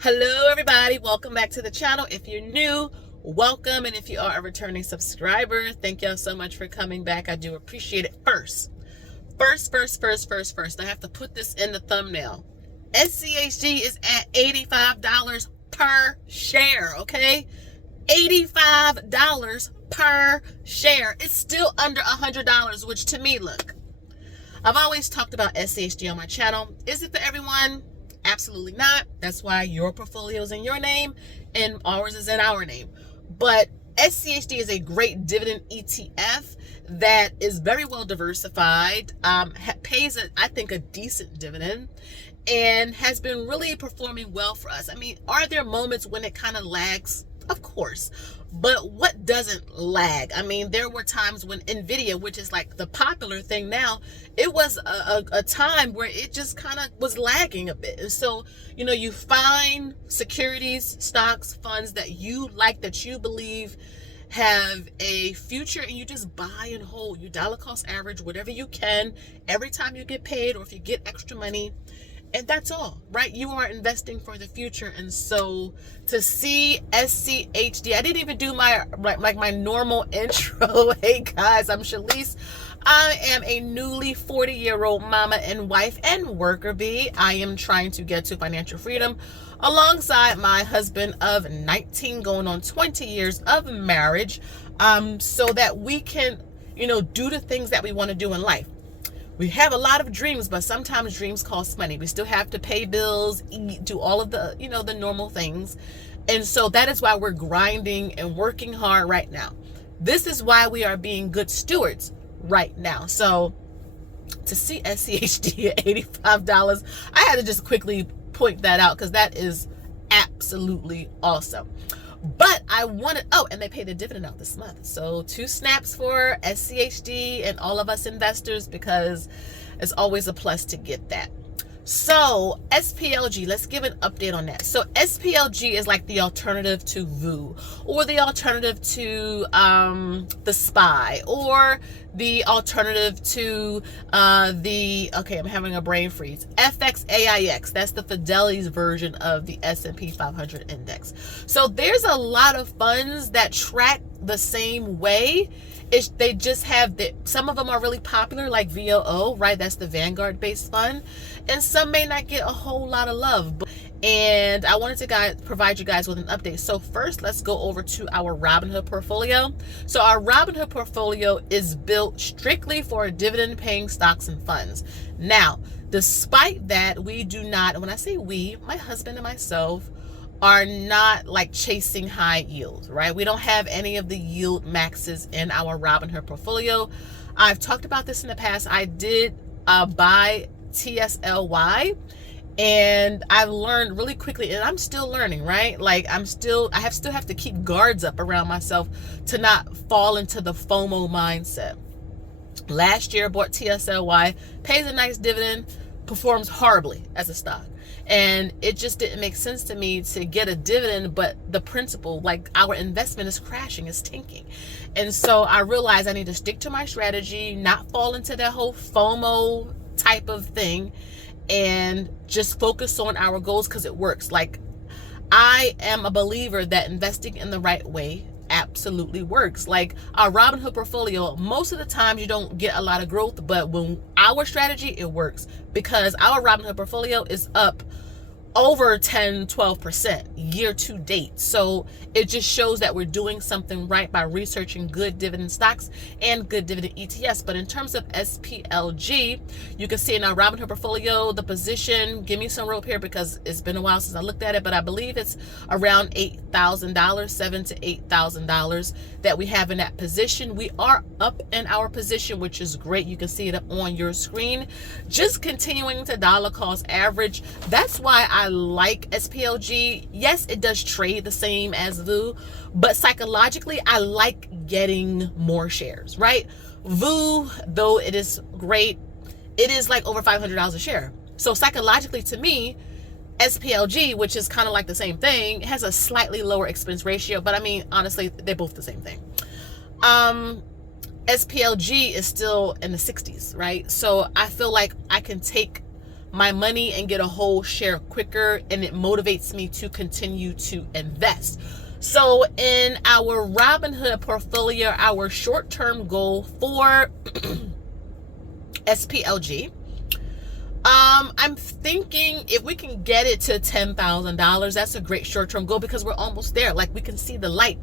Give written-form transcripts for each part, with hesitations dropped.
Hello everybody, welcome back to the channel. If you're new, welcome, and if you are a returning subscriber, thank y'all so much for coming back. I do appreciate it. First, I have to put this in the thumbnail. SCHD is at $85 per share, okay? $85 per share. It's still under $100, which to me, look, I've always talked about SCHD on my channel. Is it for everyone? Absolutely not. That's why your portfolio is in your name and ours is in our name. But SCHD is a great dividend ETF that is very well diversified, pays, I think, a decent dividend, and has been really performing well for us. I mean, are there moments when it kind of lags? Of course. But what doesn't lag? I mean, there were times when Nvidia, which is like the popular thing now, it was a time where it just kind of was lagging a bit. And so, you know, you find securities, stocks, funds that you like, that you believe have a future, and you just buy and hold. You dollar cost average whatever you can every time you get paid, or if you get extra money. And that's all, right? You are investing for the future. And so to see SCHD, I didn't even do my normal intro. Hey guys, I'm Shalise. I am a newly 40-year-old mama and wife and worker bee. I am trying to get to financial freedom alongside my husband of 19 going on 20 years of marriage, so that we can, you know, do the things that we want to do in life. We have a lot of dreams, but sometimes dreams cost money. We still have to pay bills, eat, do all of the, you know, the normal things. And so that is why we're grinding and working hard right now. This is why we are being good stewards right now. So to see SCHD at $85, I had to just quickly point that out because that is absolutely awesome. But I wanted, and they paid a dividend out this month. So 2 snaps for SCHD and all of us investors, because it's always a plus to get that. So SPLG, let's give an update on that. So SPLG is like the alternative to VOO, or the alternative to the SPY, or the alternative to I'm having a brain freeze, FXAIX. That's the Fidelity's version of the S&P 500 index. So there's a lot of funds that track the same way. They just have some of them are really popular, like VOO, right? That's the Vanguard based fund, and some may not get a whole lot of love. And I wanted to provide you guys with an update. So first, let's go over to our Robinhood portfolio. So our Robinhood portfolio is built strictly for dividend paying stocks and funds. Now, despite that, we do not, when I say we, my husband and myself, are not like chasing high yield, right? We don't have any of the yield maxes in our Robinhood portfolio. I've talked about this in the past. I did buy TSLY, and I've learned really quickly, and I'm still learning, right? Like I still have to keep guards up around myself to not fall into the FOMO mindset. Last year, bought TSLY, pays a nice dividend, performs horribly as a stock. And it just didn't make sense to me to get a dividend, but the principal, like our investment, is crashing, is tanking. And so I realized I need to stick to my strategy, not fall into that whole FOMO type of thing, and just focus on our goals, because it works. Like, I am a believer that investing in the right way absolutely works. Like our Robinhood portfolio, most of the time you don't get a lot of growth, but when our strategy, it works, because our Robinhood portfolio is up over 10-12% year to date. So it just shows that we're doing something right by researching good dividend stocks and good dividend ETFs. But in terms of SPLG, you can see in our Robinhood portfolio, the position, give me some rope here because it's been a while since I looked at it, but I believe it's around $8,000, $7,000 to $8,000 that we have in that position. We are up in our position, which is great. You can see it up on your screen. Just continuing to dollar cost average. That's why I like SPLG. Yes, it does trade the same as VOO, but psychologically, I like getting more shares, right? VOO, though it is great, it is like over $500 a share. So psychologically, to me, SPLG, which is kind of like the same thing, has a slightly lower expense ratio, but I mean, honestly, they're both the same thing. SPLG is still in the 60s, right? So I feel like I can take my money and get a whole share quicker, and it motivates me to continue to invest. So in our Robinhood portfolio, our short-term goal for SPLG, I'm thinking if we can get it to $10,000, that's a great short-term goal, because we're almost there. Like, we can see the light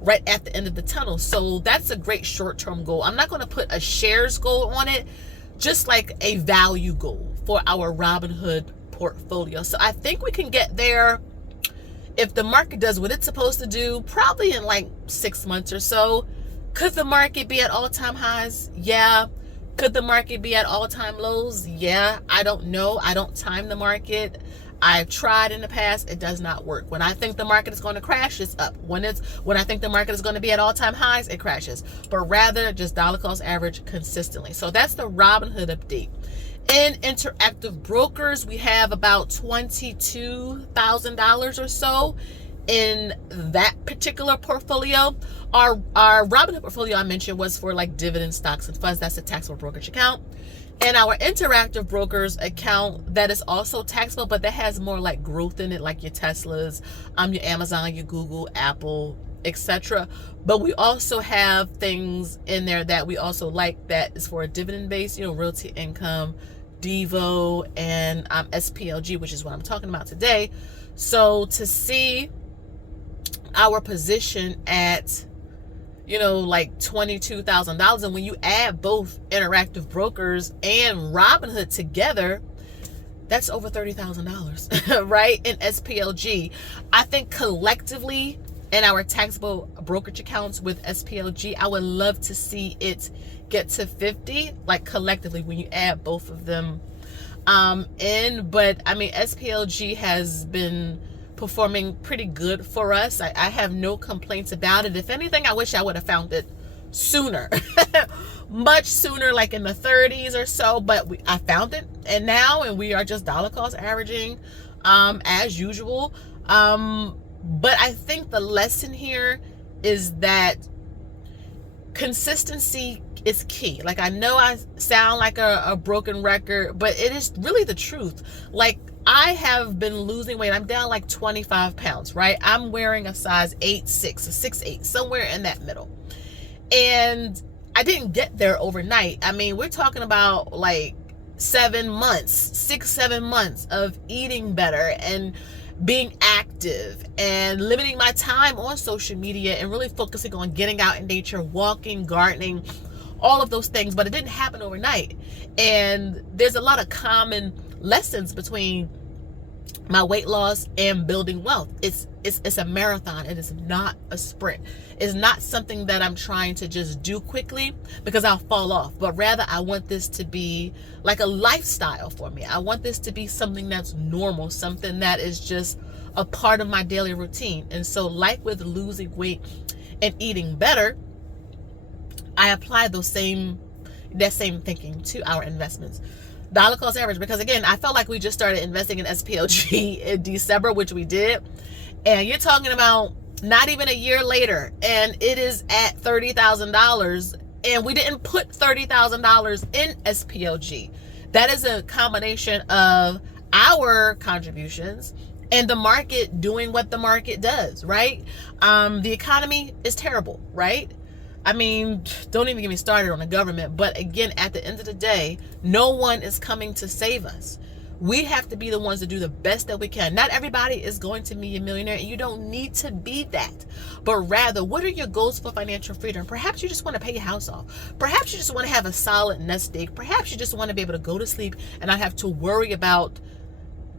right at the end of the tunnel. So that's a great short-term goal. I'm not going to put a shares goal on it, just like a value goal for our Robinhood portfolio. So I think we can get there if the market does what it's supposed to do, probably in like 6 months or so. Could the market be at all-time highs? Yeah. Could the market be at all-time lows? Yeah. I don't know. I don't time the market. I've tried in the past. It does not work. When I think the market is going to crash, it's up. When I think the market is going to be at all-time highs, it crashes. But rather just dollar cost average consistently. So that's the Robinhood update. In interactive brokers, we have about $22,000 or so in that particular portfolio. Our Robinhood portfolio I mentioned was for like dividend stocks and funds. That's a taxable brokerage account. And our interactive brokers account, that is also taxable, but that has more like growth in it, like your Teslas, your Amazon, your Google, Apple, etc. But we also have things in there that we also like that is for a dividend base, realty income, Devo, and SPLG, which is what I'm talking about today. So to see our position at like $22,000, and when you add both interactive brokers and Robinhood together, that's over $30,000, right? In SPLG, I think collectively in our taxable brokerage accounts with SPLG, I would love to see it get to 50, like collectively when you add both of them in. But I mean, SPLG has been performing pretty good for us. I have no complaints about it. If anything, I wish I would have found it sooner, much sooner, like in the 30s or so, but I found it, and we are just dollar cost averaging as usual. But I think the lesson here is that consistency is key. Like, I know I sound like a broken record, but it is really the truth. Like, I have been losing weight. I'm down like 25 pounds, right? I'm wearing a size 8'6", a 6'8", somewhere in that middle. And I didn't get there overnight. I mean, we're talking about like 7 months, 6-7 months of eating better and being active and limiting my time on social media and really focusing on getting out in nature, walking, gardening, all of those things. But it didn't happen overnight. And there's a lot of common lessons between my weight loss and building wealth. It's a marathon. It is not a sprint. It's not something that I'm trying to just do quickly because I'll fall off, but rather I want this to be like a lifestyle for me. I want this to be something that's normal, something that is just a part of my daily routine. And so, like with losing weight and eating better, I apply that same thinking to our investments. Dollar cost average, because again, I felt like we just started investing in SPLG in December, which we did, and you're talking about not even a year later, and it is at $30,000, and we didn't put $30,000 in SPLG. That is a combination of our contributions and the market doing what the market does, right? The economy is terrible, right? I mean, don't even get me started on the government. But again, at the end of the day, no one is coming to save us. We have to be the ones to do the best that we can. Not everybody is going to be a millionaire, and you don't need to be that. But rather, what are your goals for financial freedom? Perhaps you just want to pay your house off. Perhaps you just want to have a solid nest egg. Perhaps you just want to be able to go to sleep and not have to worry about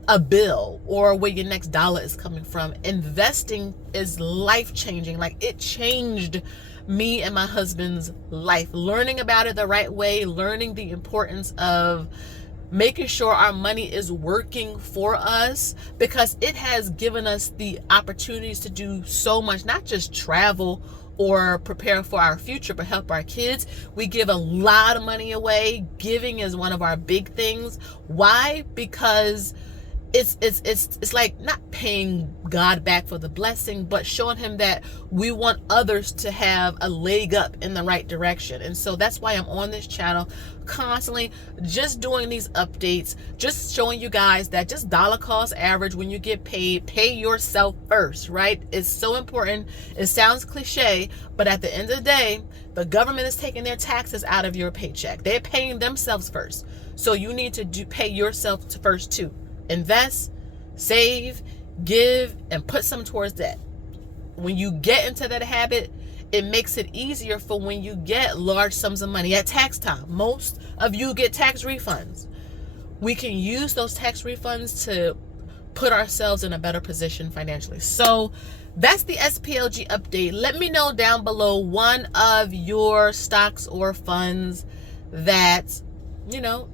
a bill or where your next dollar is coming from. Investing is life-changing. Like, it changed me and my husband's life. Learning about it the right way, learning the importance of making sure our money is working for us, because it has given us the opportunities to do so much, not just travel or prepare for our future, but help our kids. We give a lot of money away. Giving is one of our big things. Why? Because it's like not paying God back for the blessing, but showing him that we want others to have a leg up in the right direction. And so that's why I'm on this channel constantly, just doing these updates, just showing you guys that just dollar cost average, when you get paid, pay yourself first, right? It's so important. It sounds cliche, but at the end of the day, the government is taking their taxes out of your paycheck. They're paying themselves first. So you need to pay yourself first too. Invest, save, give, and put some towards that. When you get into that habit, it makes it easier for when you get large sums of money at tax time. Most of you get tax refunds. We can use those tax refunds to put ourselves in a better position financially. So that's the SPLG update. Let me know down below one of your stocks or funds that,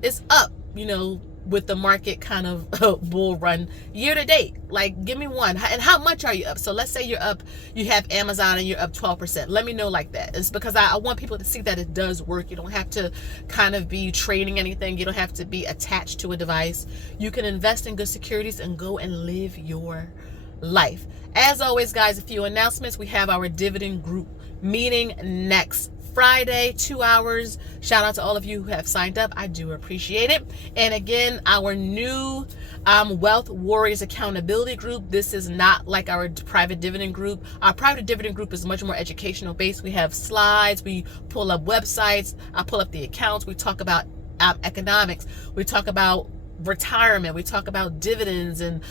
is up, with the market kind of bull run year to date. Like, give me one. And how much are you up? So let's say you're up, you have Amazon and you're up 12%. Let me know like that. It's because I want people to see that it does work. You don't have to kind of be trading anything. You don't have to be attached to a device. You can invest in good securities and go and live your life. As always, guys, a few announcements. We have our dividend group meeting next Friday, 2 hours. Shout out to all of you who have signed up. I do appreciate it. And again, our new Wealth Warriors accountability group. This is not like our private dividend group. Our private dividend group is much more educational based. We have slides. We pull up websites. I pull up the accounts. We talk about economics. We talk about retirement. We talk about dividends and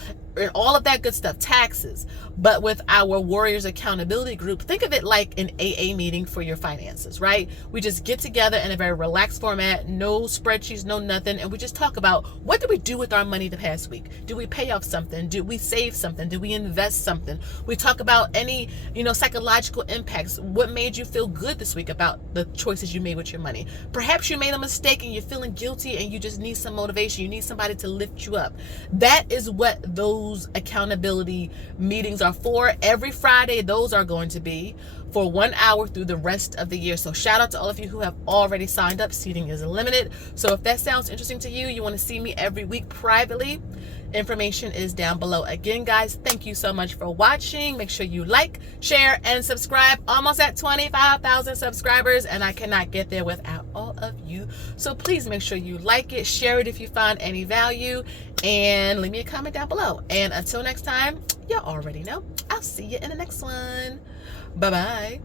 all of that good stuff, taxes. But with our Warriors accountability group, think of it like an AA meeting for your finances, right? We just get together in a very relaxed format, no spreadsheets, no nothing, and we just talk about, what did we do with our money the past week? Did we pay off something? Did we save something? Did we invest something? We talk about any, psychological impacts. What made you feel good this week about the choices you made with your money? Perhaps you made a mistake and you're feeling guilty and you just need some motivation. You need somebody to lift you up. That is what those accountability meetings are for. Every Friday, those are going to be for 1 hour through the rest of the year. So shout out to all of you who have already signed up. Seating is limited. So if that sounds interesting to you, you want to see me every week privately, information is down below. Again, guys, thank you so much for watching. Make sure you like, share, and subscribe. Almost at 25,000 subscribers, and I cannot get there without all of you. So please make sure you like it, share it if you find any value, and leave me a comment down below. And until next time, you already know, I'll see you in the next one. Bye-bye.